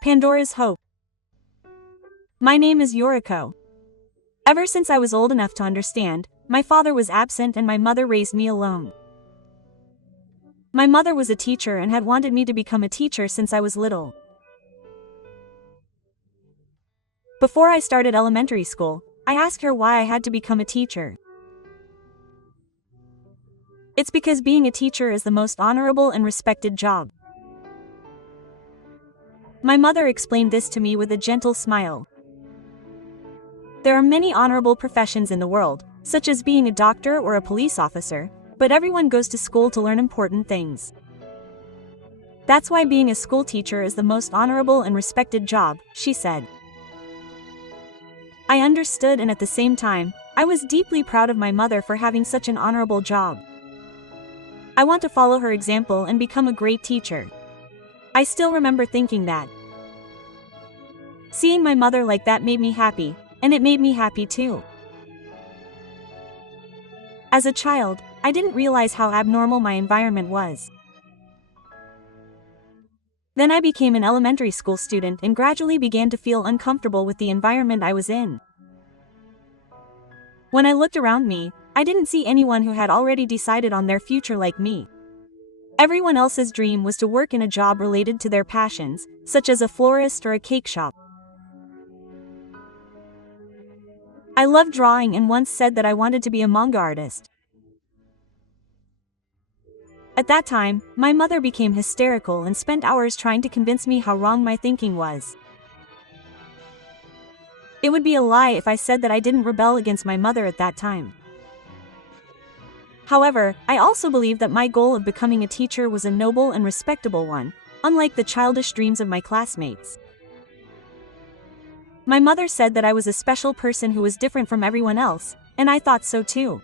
Pandora's Hope. My name is Yoriko. Ever since I was old enough to understand, my father was absent and my mother raised me alone. My mother was a teacher and had wanted me to become a teacher since I was little. Before I started elementary school, I asked her why I had to become a teacher. It's because being a teacher is the most honorable and respected job. My mother explained this to me with a gentle smile. There are many honorable professions in the world, such as being a doctor or a police officer, but everyone goes to school to learn important things. That's why being a school teacher is the most honorable and respected job, she said. I understood, and at the same time, I was deeply proud of my mother for having such an honorable job. I want to follow her example and become a great teacher. I still remember thinking that. Seeing my mother like that made me happy, and it made me happy too. As a child, I didn't realize how abnormal my environment was. Then I became an elementary school student and gradually began to feel uncomfortable with the environment I was in. When I looked around me, I didn't see anyone who had already decided on their future like me. Everyone else's dream was to work in a job related to their passions, such as a florist or a cake shop. I loved drawing and once said that I wanted to be a manga artist. At that time, my mother became hysterical and spent hours trying to convince me how wrong my thinking was. It would be a lie if I said that I didn't rebel against my mother at that time. However, I also believe that my goal of becoming a teacher was a noble and respectable one, unlike the childish dreams of my classmates. My mother said that I was a special person who was different from everyone else, and I thought so too.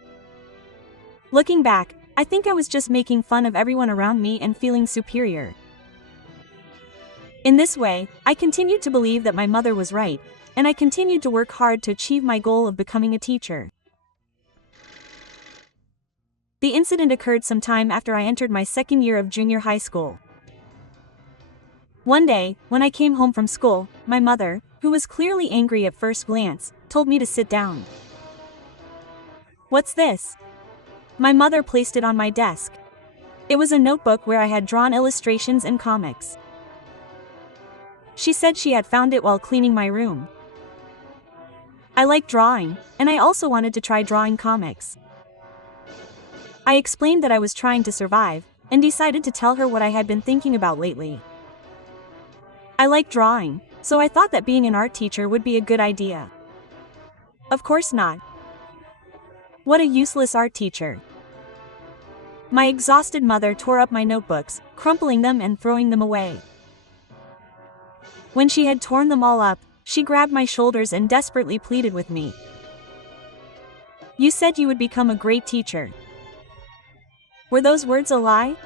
Looking back, I think I was just making fun of everyone around me and feeling superior. In this way, I continued to believe that my mother was right, and I continued to work hard to achieve my goal of becoming a teacher. The incident occurred some time after I entered my second year of junior high school. One day, when I came home from school, my mother, who was clearly angry at first glance, told me to sit down. "What's this?" My mother placed it on my desk. It was a notebook where I had drawn illustrations and comics. She said she had found it while cleaning my room. I liked drawing, and I also wanted to try drawing comics. I explained that I was trying to survive, and decided to tell her what I had been thinking about lately. I liked drawing, so I thought that being an art teacher would be a good idea. Of course not. What a useless art teacher. My exhausted mother tore up my notebooks, crumpling them and throwing them away. When she had torn them all up, she grabbed my shoulders and desperately pleaded with me. "You said you would become a great teacher. Were those words a lie?"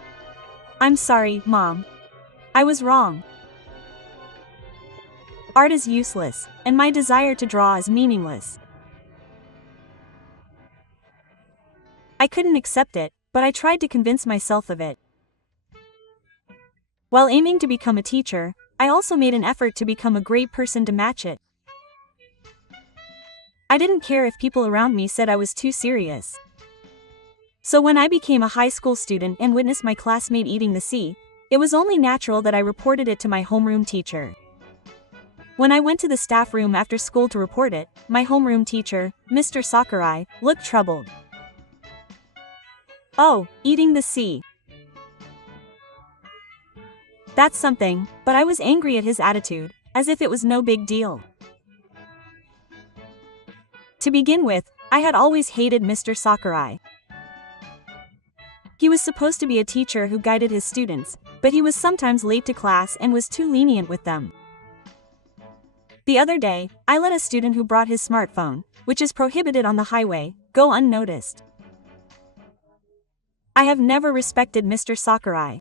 "I'm sorry, Mom. I was wrong. Art is useless, and my desire to draw is meaningless." I couldn't accept it, but I tried to convince myself of it. While aiming to become a teacher, I also made an effort to become a great person to match it. I didn't care if people around me said I was too serious. So when I became a high school student and witnessed my classmate eating the C, it was only natural that I reported it to my homeroom teacher. When I went to the staff room after school to report it, my homeroom teacher, Mr. Sakurai, looked troubled. "Oh, eating the C. That's something," but I was angry at his attitude, as if it was no big deal. To begin with, I had always hated Mr. Sakurai. He was supposed to be a teacher who guided his students, but he was sometimes late to class and was too lenient with them. The other day, I let a student who brought his smartphone, which is prohibited on the highway, go unnoticed. I have never respected Mr. Sakurai.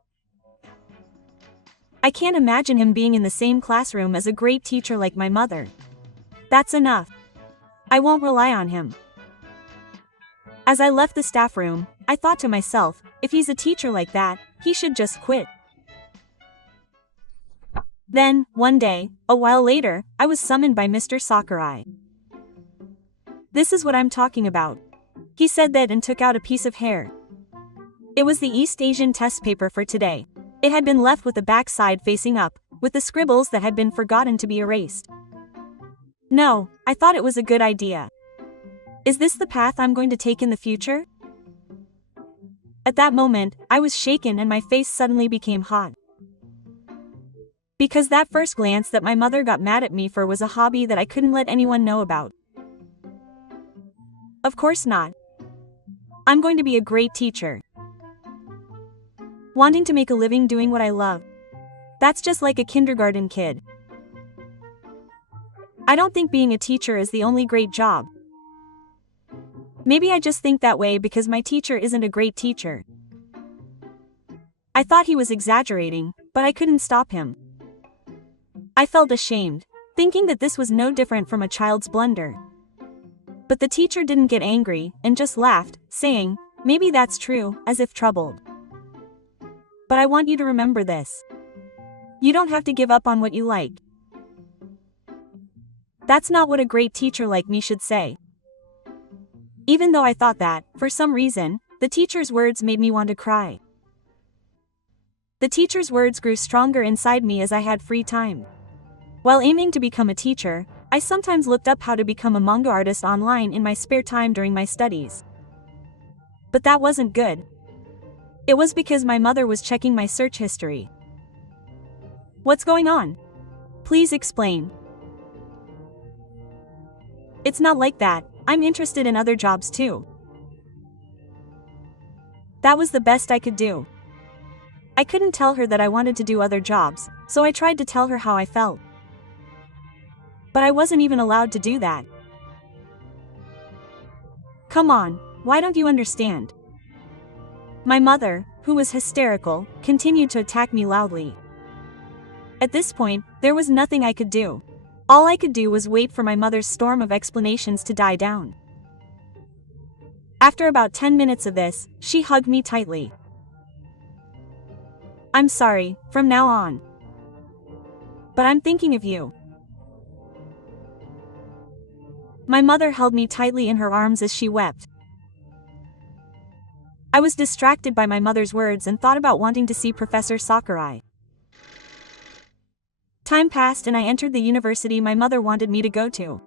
I can't imagine him being in the same classroom as a great teacher like my mother. That's enough. I won't rely on him. As I left the staff room, I thought to myself, if he's a teacher like that, he should just quit. Then, one day, a while later, I was summoned by Mr. Sakurai. This is what I'm talking about. He said that and took out a piece of hair. It was the East Asian test paper for today. It had been left with the back side facing up, with the scribbles that had been forgotten to be erased. No, I thought it was a good idea. Is this the path I'm going to take in the future? At that moment, I was shaken and my face suddenly became hot. Because that first glance that my mother got mad at me for was a hobby that I couldn't let anyone know about. Of course not. I'm going to be a great teacher. Wanting to make a living doing what I love. That's just like a kindergarten kid. I don't think being a teacher is the only great job. Maybe I just think that way because my teacher isn't a great teacher. I thought he was exaggerating, but I couldn't stop him. I felt ashamed, thinking that this was no different from a child's blunder. But the teacher didn't get angry and just laughed, saying, "Maybe that's true," as if troubled. But I want you to remember this. You don't have to give up on what you like. That's not what a great teacher like me should say. Even though I thought that, for some reason, the teacher's words made me want to cry. The teacher's words grew stronger inside me as I had free time. While aiming to become a teacher, I sometimes looked up how to become a manga artist online in my spare time during my studies. But that wasn't good. It was because my mother was checking my search history. What's going on? Please explain. It's not like that. I'm interested in other jobs too. That was the best I could do. I couldn't tell her that I wanted to do other jobs, so I tried to tell her how I felt. But I wasn't even allowed to do that. Come on, why don't you understand? My mother, who was hysterical, continued to attack me loudly. At this point, there was nothing I could do. All I could do was wait for my mother's storm of explanations to die down. After about 10 minutes of this, she hugged me tightly. I'm sorry, from now on. But I'm thinking of you. My mother held me tightly in her arms as she wept. I was distracted by my mother's words and thought about wanting to see Professor Sakurai. Time passed and I entered the university my mother wanted me to go to.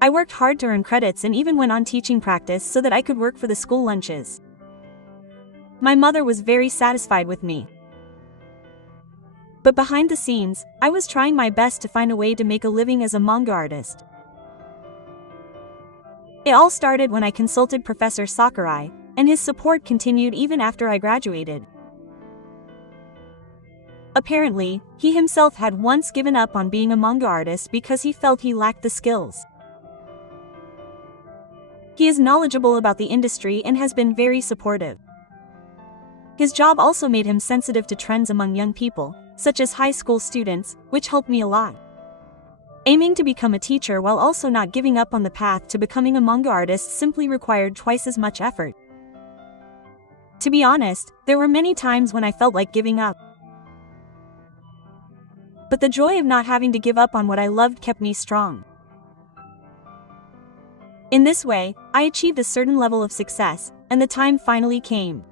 I worked hard to earn credits and even went on teaching practice so that I could work for the school lunches. My mother was very satisfied with me. But behind the scenes, I was trying my best to find a way to make a living as a manga artist. It all started when I consulted Professor Sakurai, and his support continued even after I graduated. Apparently, he himself had once given up on being a manga artist because he felt he lacked the skills. He is knowledgeable about the industry and has been very supportive. His job also made him sensitive to trends among young people, such as high school students, which helped me a lot. Aiming to become a teacher while also not giving up on the path to becoming a manga artist simply required twice as much effort. To be honest, there were many times when I felt like giving up. But the joy of not having to give up on what I loved kept me strong. In this way, I achieved a certain level of success, and the time finally came.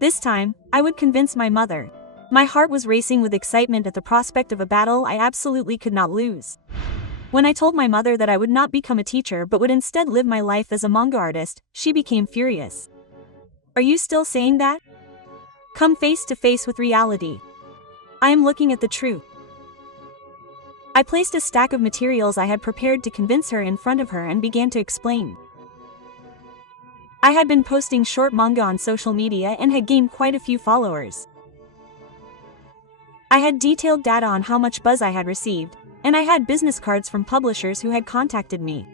This time, I would convince my mother. My heart was racing with excitement at the prospect of a battle I absolutely could not lose. When I told my mother that I would not become a teacher but would instead live my life as a manga artist, she became furious. Are you still saying that? Come face to face with reality. I am looking at the truth. I placed a stack of materials I had prepared to convince her in front of her and began to explain. I had been posting short manga on social media and had gained quite a few followers. I had detailed data on how much buzz I had received, and I had business cards from publishers who had contacted me.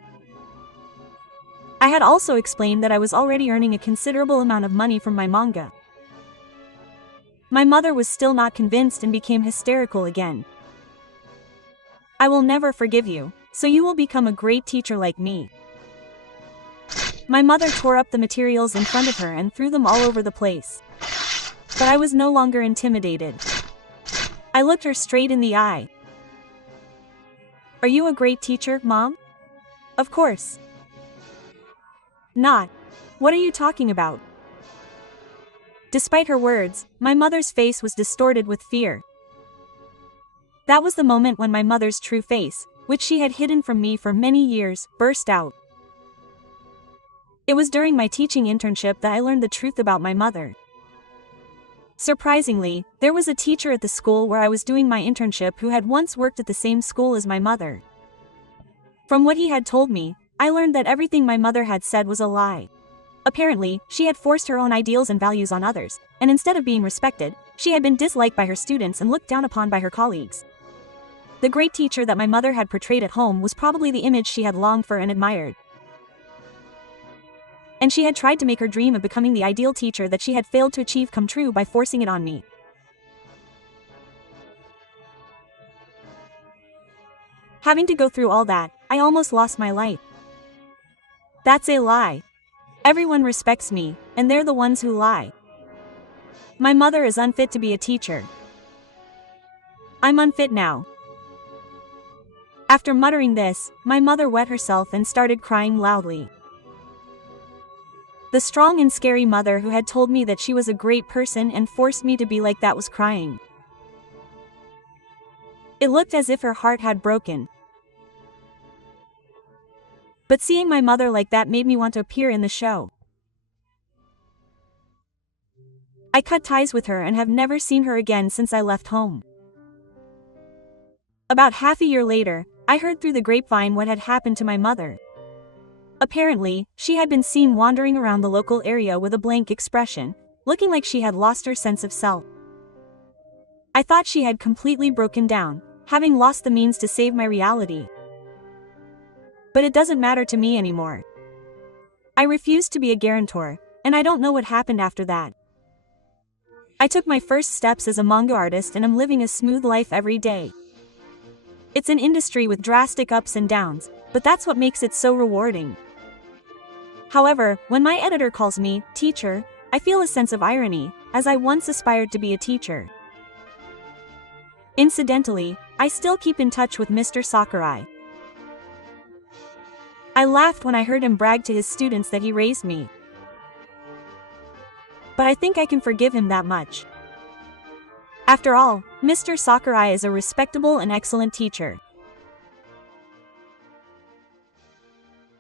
I had also explained that I was already earning a considerable amount of money from my manga. My mother was still not convinced and became hysterical again. I will never forgive you, so you will become a great teacher like me. My mother tore up the materials in front of her and threw them all over the place. But I was no longer intimidated. I looked her straight in the eye. Are you a great teacher, Mom? Of course. Not. What are you talking about? Despite her words, my mother's face was distorted with fear. That was the moment when my mother's true face, which she had hidden from me for many years, burst out. It was during my teaching internship that I learned the truth about my mother. Surprisingly, there was a teacher at the school where I was doing my internship who had once worked at the same school as my mother. From what he had told me, I learned that everything my mother had said was a lie. Apparently, she had forced her own ideals and values on others, and instead of being respected, she had been disliked by her students and looked down upon by her colleagues. The great teacher that my mother had portrayed at home was probably the image she had longed for and admired. And she had tried to make her dream of becoming the ideal teacher that she had failed to achieve come true by forcing it on me. Having to go through all that, I almost lost my life. That's a lie. Everyone respects me, and they're the ones who lie. My mother is unfit to be a teacher. I'm unfit now. After muttering this, my mother wet herself and started crying loudly. The strong and scary mother who had told me that she was a great person and forced me to be like that was crying. It looked as if her heart had broken. But seeing my mother like that made me want to appear in the show. I cut ties with her and have never seen her again since I left home. About half a year later, I heard through the grapevine what had happened to my mother. Apparently, she had been seen wandering around the local area with a blank expression, looking like she had lost her sense of self. I thought she had completely broken down, having lost the means to save my reality. But it doesn't matter to me anymore. I refused to be a guarantor, and I don't know what happened after that. I took my first steps as a manga artist and am living a smooth life every day. It's an industry with drastic ups and downs, but that's what makes it so rewarding. However, when my editor calls me teacher, I feel a sense of irony, as I once aspired to be a teacher. Incidentally, I still keep in touch with Mr. Sakurai. I laughed when I heard him brag to his students that he raised me. But I think I can forgive him that much. After all, Mr. Sakurai is a respectable and excellent teacher.